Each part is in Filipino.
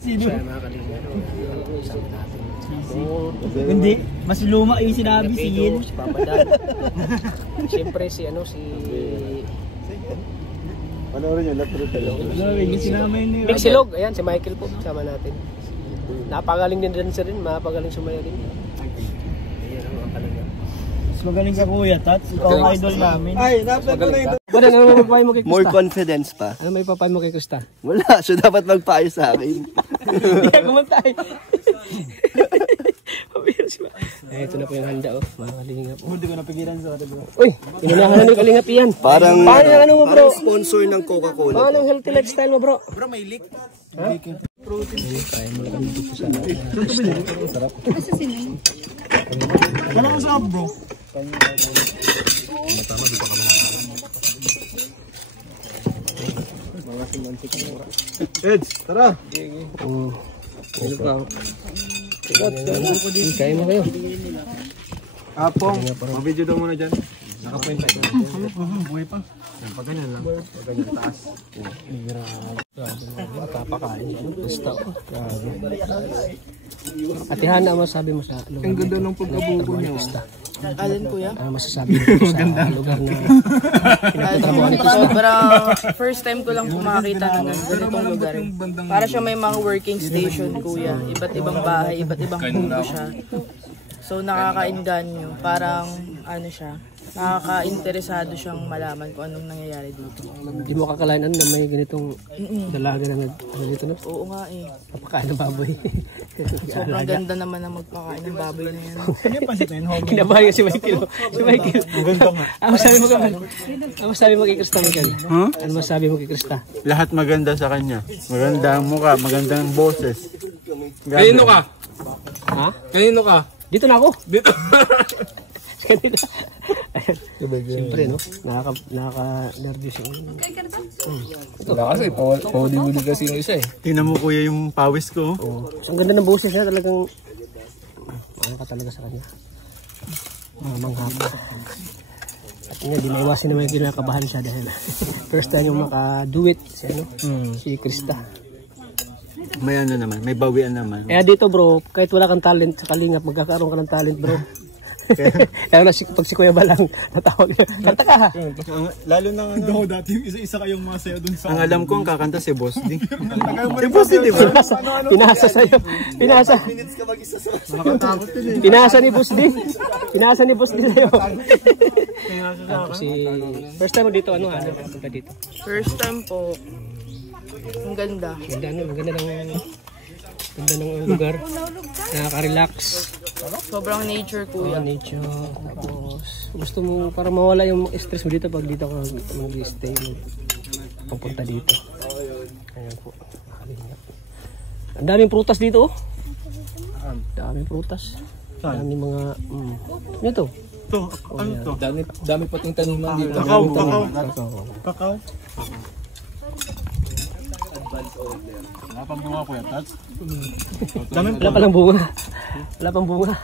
Sino? Sabi natin. Hindi, mas luma yung sinabi si Yin. Si Papa Dan. Siyempre si ano, si... Panoorin nyo, lahat rin Sinama yun. Mixilog, ayan, si Michael po, sama natin. Napagaling din dancer rin, mapagaling sumaya din. Ayan ang mga talaga. Mas magaling ka kuya, Tats. Ikaw ang idol namin. Ay, dapat ko na ito. Ano may papay mo kay Krista? More confidence pa. Ano may papay mo kay Krista? Wala, siya dapat magpaayos sa akin. Hindi ka kumantay. Ito na po yung handa, oh. Mga kalingap. Hindi ko napigilan sa atin, bro. Uy, inunahan na ng kalingap iyan. Parang, paano yung ano mo, bro? sponsor ng Coca-Cola. Paano yung healthy lifestyle mo, bro? Bro, may leak. Ha? Kaya mo lang dito sa sarap. Wala kang sarap, bro. Eds, tara. Oo. Ano pa? Kaya mo kayo. Apong, mag-video daw muna dyan. Nakapoint tayo. Buhay pa. Pag ganyan lang. Pag ganyan taas. Kapakain siya. Basta ko. Atihan na masabi mo sa lugar. Ang ganda ng pagkabuko niya. Alin kuya? Ano masasabi mo sa lugar na pinagtatrabuhan ni Krista? Sobrang first time ko lang makakita ng ganitong lugar. Para siya may mga working station kuya. Iba't ibang bahay, iba't ibang mundo siya. So nakakainganyo. Parang ano siya, nakaka-interesado siyang malaman kung anong nangyayari dito. Hindi mo kakalain ano na may ganitong dalaga na dito na? Oo nga eh. Napakain ng baboy. Sobrang ganda naman na magpakain ng baboy na yan. Ano yung pansit na yun? Kinabahan ka si Michael. Si Michael. Ano masabi mo kay Ano masabi mo kay Krista, Michael? Ano masabi mo kay Krista? Lahat maganda sa kanya. Magandang mukha, magandang boses. Kanino ka? Ha? Kanino ka? Dito na ako. Dito. Kanina. Siyempre, no? Nakaka-nervous yung... Wala kasi, pauli-uli kasi yung isa eh. Tingnan mo kuya yung pawis ko. Oh. So, ang ganda ng boses niya, talagang... Ano ka talaga sa kanya? Manghapa. At nga, di naiwasin naman yung kinakabahan siya dahil first time yung maka-do it si, ano, si Krista. May ano naman, may bawian naman. Kaya dito bro, kahit wala kang talent sa kalingap, magkakaroon ka ng talent bro. Kaya na pag si Kuya Balang natawag niya, kanta ka ha. Lalo na ano. Dati yung isa-isa kayong masayaw dun sa... Ang alam ko ang kakanta si Boss D. Si Boss D, di ba? Pinasa sa'yo. Pinasa. Pinasa ni Boss D. Pinasa ni Boss D sa'yo. First time mo dito, ano punta dito? First time po, ang ganda. Ang ganda ng lugar. Nakaka-relax. Sobrang nature kuya. Nature. Tapos, gusto mo, para mawala yung stress mo dito pag dito ka mag-stay, pupunta dito. Ayan po. Ang daming prutas dito, oh. Daming prutas. Daming mga, ito. Ito, ano to? Dami pating taniman dito. Kakao. Wala pang bunga kuya, Tats. Wala palang bunga. Wala pang bunga.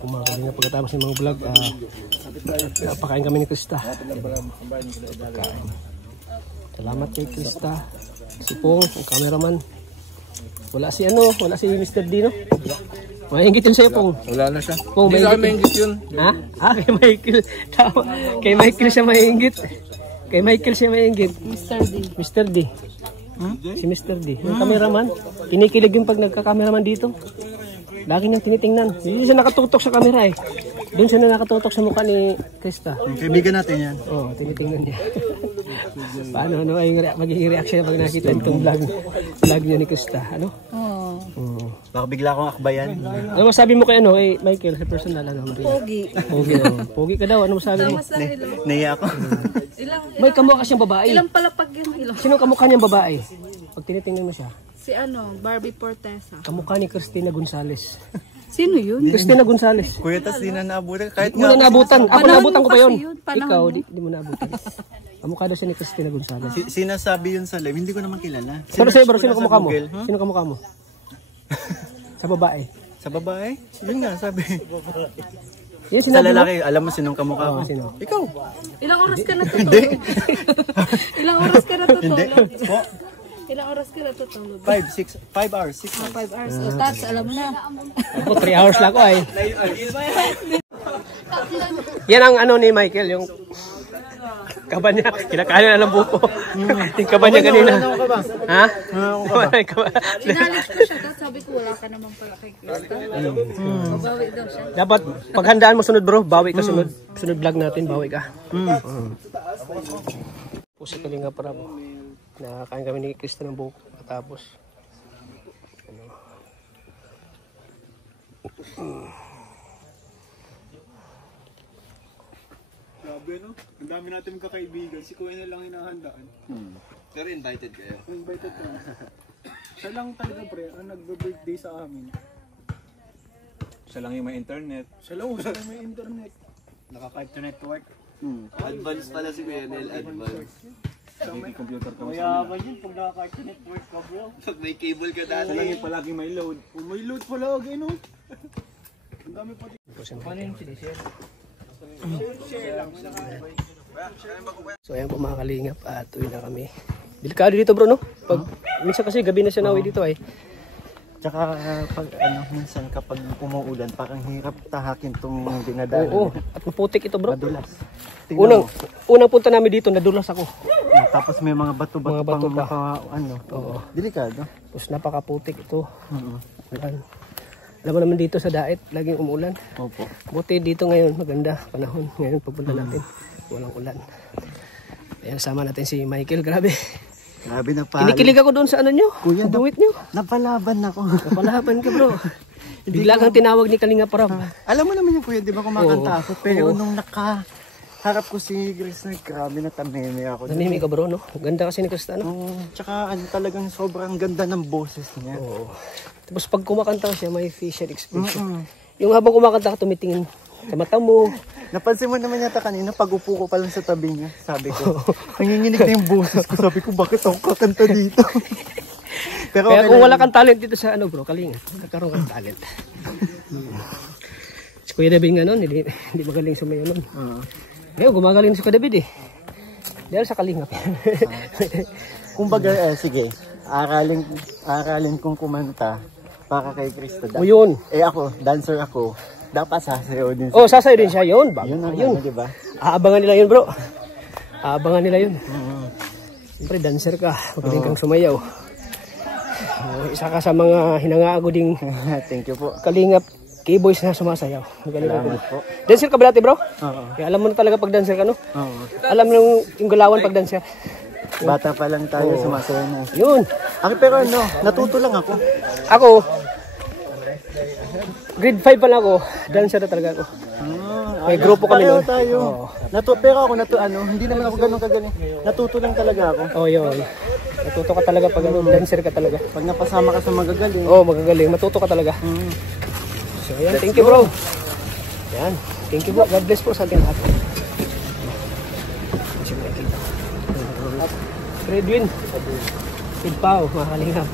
Kumakain nga pagkatapos ng mga vlog, napakain kami ni Krista. Salamat kay Krista. Si Pong, ang cameraman. Wala si Mr. D, no? Maingit yun sa'yo, Pong. Wala na siya. Pong, Hindi sa akin maingit yun. Ha? Kay Michael. Tama. Kay Michael siya maingit. Kay Michael siya maingit. Mr. D. Si Mr. D. Yung cameraman. Kinikilig yung pag nagka-cameraman dito. Lagi niyang tinitingnan. Hindi siya nakatutok sa camera eh. Doon siya na nakatutok sa mukha ni Krista. Kaibigan natin yan. Oo, tinitingnan niya. Paano, magiging reaction pag nakita itong vlog niya ni Krista? Ano? Baka bigla akong akbayan. Ano masabi mo kay Michael, sa personal, ano? Pogi. Pogi, oh. Pogi ka daw, ano masabi mo? Naiya ako. May kamukha siyang babae. Ilang palapag yung ilong? Sino kamukha niyang babae? Pag tinitingnan mo siya. Si Barbie Portesa. Kamukha ni Cristina Gonzales. Sino yun? Cristina Gonzales. Kuya, tas di na naabutan. Kahit Hindi mo na naabutan. Ako naabutan ko pa yun. Panahon Ikaw, di mo naabutan. Kamukha daw siya ni Cristina Gonzales. Sinasabi yun sa live, hindi ko naman kilala. Pero sa'yo bro, sino kamukha mo? Sino kamukha mo? Sa babae. Sa babae? Yun nga, sabi. Yan Sa sinabi mo? lalaki, alam mo sinong kamukha ko? Sino? Ikaw. Ilang oras ka natutulog? Ilang oras ka natutulog? Po, Ilang oras ka natutulog? 5 hours, 6 hours. 5 hours. O, Tats, alam mo na. Ako 3 hours lang ko ay. Yan ang ano ni Michael, yung kaba niya. Kinakain na ng buko. Yung kaba niya kanina. Ha? Inalis ko siya, tapos sabi ko wala ka naman pala kay Krista. Mabawi daw siya. Dapat paghandaan mo sunod bro, bawi ka sunod. Sunod vlog natin, bawi ka. Puso ka nga para mo. Nakakain kami ni Krista ng buko. Tapos Grabe no? Ang dami natin magkakaibigan. Si Kuya na lang hinahandaan. Pero invited kayo. Invited ka. Siya lang talaga pre, ang nagbe-birthday sa amin. Siya lang yung may internet. Siya lang may internet. Nakaka-internet work. Advance pala si Kuya Nel, advance. May computer ka Kaya pa yun pag nakaka-internet work ka bro. Pag may cable ka dati. Siya lang yung palagi may load. Oh, may load pala agay no? Ang dami pati. paano yung so ayan po mga kalingap at uwi na kami. Delikado dito bro no? Pag minsan kasi gabi na siya nauwi dito ay. Tsaka pag minsan kapag umuulan, parang hirap tahakin tong dinadaan. Oo, at maputik ito bro. Madulas. Unang punta namin dito, nadulas ako. Tapos may mga bato-bato Mga bato pang pa. Oo. Delikado. Tapos napakaputik ito. Ayan. Alam mo naman dito sa Daet, laging umuulan. Opo. Buti dito ngayon, maganda panahon. Ngayon pagpunta natin, walang ulan. Ayan, sama natin si Michael, grabe. Grabe na pa. Kinikilig ako doon sa ano nyo, Kuya, duwit nyo. Napalaban ako. Napalaban ka bro. Bigla kang tinawag ni Kalinga Parab. Alam mo naman yung kuya, di ba kumakanta ako? Pero nung nakaharap ko si Grace, grabe na tameme ako. Nanimi ka bro, no? Ganda kasi ni Krista, no? Tsaka ano, talagang sobrang ganda ng boses niya. Oo. Tapos pag kumakanta siya, may facial expression. Yung habang kumakanta ka, tumitingin sa mata mo. Napansin mo naman yata kanina, pag upo ko pa lang sa tabi niya, sabi ko, nanginginig na yung boses ko. Sabi ko, bakit ako kakanta dito? Pero Kaya okay kung lang. wala kang talent dito sa ano bro, Kalinga, magkakaroon kang talent. Si Kuya David nga nun, hindi magaling sa mayo nun. Ngayon, gumagaling si Kuya David eh. Dahil sa Kalinga. Kumbaga, sige, aralin kong kumanta para kay Krista. O yun. Eh ako, dancer ako, dapat sasayaw din. Oh, sasayo din siya, yun. Yun ang Yun. ano, di ba? Aabangan nila yun bro. Aabangan nila yun. Siyempre, dancer ka. Magaling kang sumayaw. Isa ka sa mga hinangaago ding Thank you po. Kalingap K-boys na sumasayaw. Magaling ka Salamat po. Dancer ka ba dati bro? Oo. Kaya alam mo na talaga pag dancer ka no? Oo. Alam mo yung galawan pag dancer. Bata pa lang tayo, sumasayaw na. Yun. Ako pero ano, natuto lang ako. Ako, grade 5 pa lang ako, dancer na talaga ako. May grupo kami Pareho nun. tayo. Pero ako hindi naman ako ganun kagaling. Natuto lang talaga ako. Oh, yun. Matuto ka talaga pag dancer ka talaga. Pag napasama ka sa magagaling. Oh, magagaling. Matuto ka talaga. So, ayan. Thank you, bro. Yan. Thank you, bro. God bless po sa ating lahat. Fredwin. Sid Pao, mga kalingap.